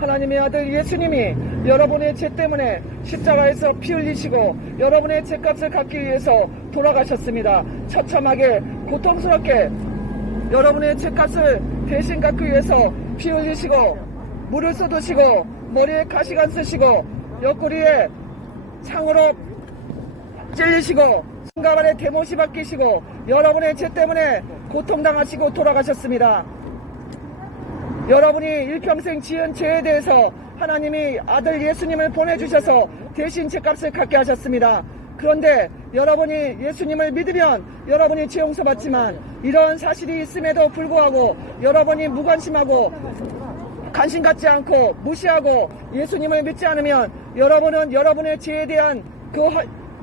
하나님의 아들 예수님이 여러분의 죄 때문에 십자가에서 피 흘리시고 여러분의 죄값을 갚기 위해서 돌아가셨습니다. 처참하게 고통스럽게 여러분의 죄값을 대신 갚기 위해서 피 흘리시고 물을 쏟으시고 머리에 가시관 쓰시고 옆구리에 창으로 찔리시고 손가발에 대못이 박히시고 여러분의 죄 때문에 고통당하시고 돌아가셨습니다. 여러분이 일평생 지은 죄에 대해서 하나님이 아들 예수님을 보내주셔서 대신 죄값을 갚게 하셨습니다. 그런데 여러분이 예수님을 믿으면 여러분이 죄 용서받지만 이런 사실이 있음에도 불구하고 여러분이 무관심하고 관심 갖지 않고 무시하고 예수님을 믿지 않으면 여러분은 여러분의 죄에 대한 그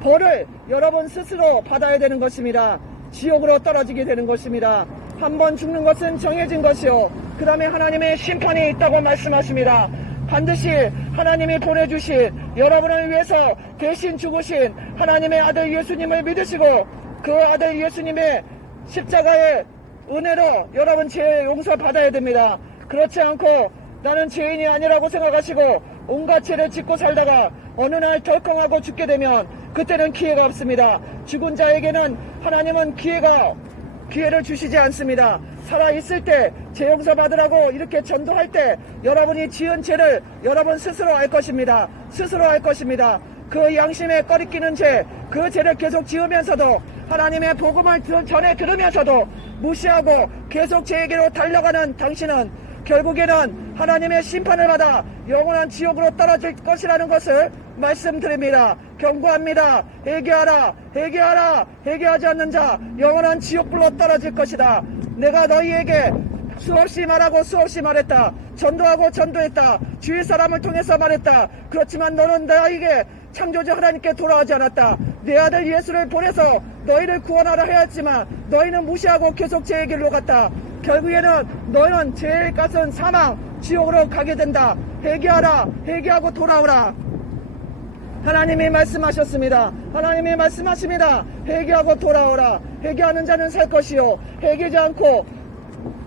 벌을 여러분 스스로 받아야 되는 것입니다. 지옥으로 떨어지게 되는 것입니다. 한 번 죽는 것은 정해진 것이요 그 다음에 하나님의 심판이 있다고 말씀하십니다. 반드시 하나님이 보내주신 여러분을 위해서 대신 죽으신 하나님의 아들 예수님을 믿으시고 그 아들 예수님의 십자가의 은혜로 여러분 죄 용서 받아야 됩니다. 그렇지 않고 나는 죄인이 아니라고 생각하시고 온갖 죄를 짓고 살다가 어느 날 덜컹하고 죽게 되면 그때는 기회가 없습니다. 죽은 자에게는 하나님은 기회를 주시지 않습니다. 살아있을 때 죄 용서 받으라고 이렇게 전도할 때 여러분이 지은 죄를 여러분 스스로 알 것입니다. 스스로 알 것입니다. 그 양심에 꺼리끼는 죄, 그 죄를 계속 지으면서도 하나님의 복음을 전해 들으면서도 무시하고 계속 죄에게로 달려가는 당신은 결국에는 하나님의 심판을 받아 영원한 지옥으로 떨어질 것이라는 것을 말씀드립니다. 경고합니다. 회개하라, 회개하라, 회개하지 않는 자 영원한 지옥불로 떨어질 것이다. 내가 너희에게 수없이 말하고 수없이 말했다. 전도하고 전도했다. 주위 사람을 통해서 말했다. 그렇지만 너는 나에게 창조주 하나님께 돌아오지 않았다. 내 아들 예수를 보내서 너희를 구원하라 하였지만 너희는 무시하고 계속 죄의 길로 갔다. 결국에는 너희는 죄의 값은 사망, 지옥으로 가게 된다. 회개하라, 회개하고 돌아오라. 하나님이 말씀하셨습니다. 하나님이 말씀하십니다. 회개하고 돌아오라. 회개하는 자는 살 것이요 회개하지 않고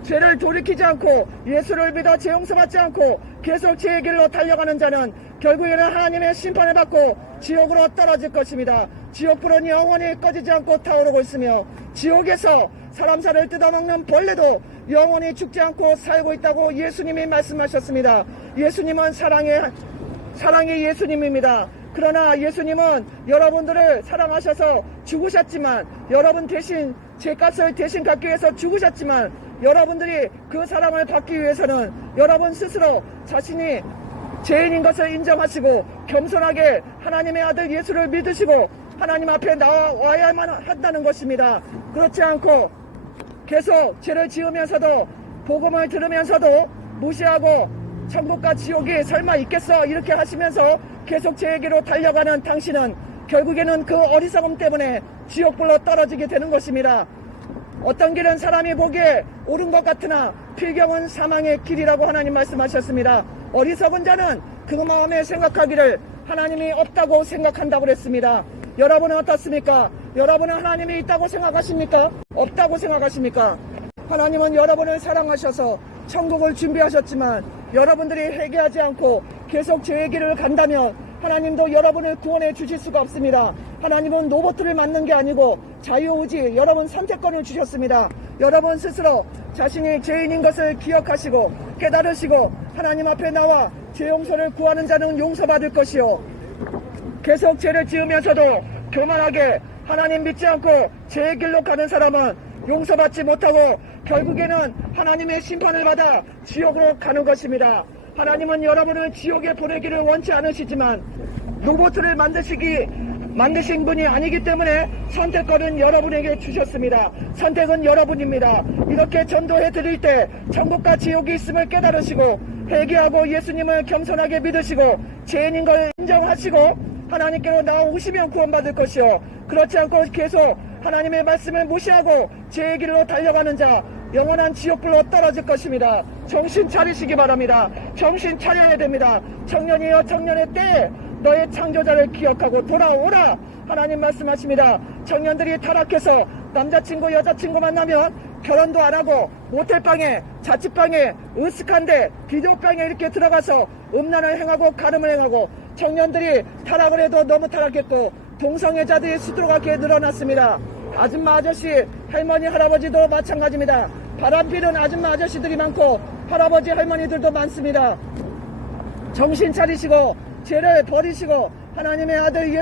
죄를 돌이키지 않고 예수를 믿어 죄 용서받지 않고 계속 죄의 길로 달려가는 자는 결국에는 하나님의 심판을 받고 지옥으로 떨어질 것입니다. 지옥불은 영원히 꺼지지 않고 타오르고 있으며 지옥에서 사람 살을 뜯어먹는 벌레도 영원히 죽지 않고 살고 있다고 예수님이 말씀하셨습니다. 예수님은 사랑의 예수님입니다. 그러나 예수님은 여러분들을 사랑하셔서 죽으셨지만 여러분 대신 죄값을 대신 갚기 위해서 죽으셨지만 여러분들이 그 사랑을 받기 위해서는 여러분 스스로 자신이 죄인인 것을 인정하시고 겸손하게 하나님의 아들 예수를 믿으시고 하나님 앞에 나와야만 한다는 것입니다. 그렇지 않고 계속 죄를 지으면서도 복음을 들으면서도 무시하고 천국과 지옥이 설마 있겠어 이렇게 하시면서 계속 죄에게로 달려가는 당신은 결국에는 그 어리석음 때문에 지옥불로 떨어지게 되는 것입니다. 어떤 길은 사람이 보기에 옳은 것 같으나 필경은 사망의 길이라고 하나님 말씀하셨습니다. 어리석은 자는 그 마음에 생각하기를 하나님이 없다고 생각한다고 그랬습니다. 여러분은 어떻습니까? 여러분은 하나님이 있다고 생각하십니까? 없다고 생각하십니까? 하나님은 여러분을 사랑하셔서 천국을 준비하셨지만 여러분들이 회개하지 않고 계속 죄의 길을 간다면 하나님도 여러분을 구원해 주실 수가 없습니다. 하나님은 로봇을 만든 게 아니고 자유의지 여러분 선택권을 주셨습니다. 여러분 스스로 자신이 죄인인 것을 기억하시고 깨달으시고 하나님 앞에 나와 죄 용서를 구하는 자는 용서받을 것이요 계속 죄를 지으면서도 교만하게 하나님 믿지 않고 죄의 길로 가는 사람은 용서받지 못하고 결국에는 하나님의 심판을 받아 지옥으로 가는 것입니다. 하나님은 여러분을 지옥에 보내기를 원치 않으시지만 로봇을 만드신 분이 아니기 때문에 선택권은 여러분에게 주셨습니다. 선택은 여러분입니다. 이렇게 전도해 드릴 때 천국과 지옥이 있음을 깨달으시고 회개하고 예수님을 겸손하게 믿으시고 죄인인 걸 인정하시고 하나님께로 나오시면 구원받을 것이요 그렇지 않고 계속 하나님의 말씀을 무시하고 죄의 길로 달려가는 자 영원한 지옥불로 떨어질 것입니다. 정신 차리시기 바랍니다. 정신 차려야 됩니다. 청년이여 청년의 때에 너의 창조자를 기억하고 돌아오라 하나님 말씀하십니다. 청년들이 타락해서 남자친구 여자친구 만나면 결혼도 안 하고 모텔방에, 자취방에, 으슥한데 비디오방에 이렇게 들어가서 음란을 행하고 가늠을 행하고 청년들이 타락을 해도 너무 타락했고 동성애자들이 수두룩하게 늘어났습니다. 아줌마 아저씨, 할머니 할아버지도 마찬가지입니다. 바람피는 아줌마 아저씨들이 많고 할아버지 할머니들도 많습니다. 정신 차리시고 죄를 버리시고 하나님의 아들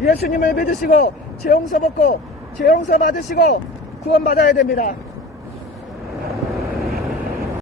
예수님을 믿으시고 죄 용서 받고 죄 용서 받으시고 구원받아야 됩니다.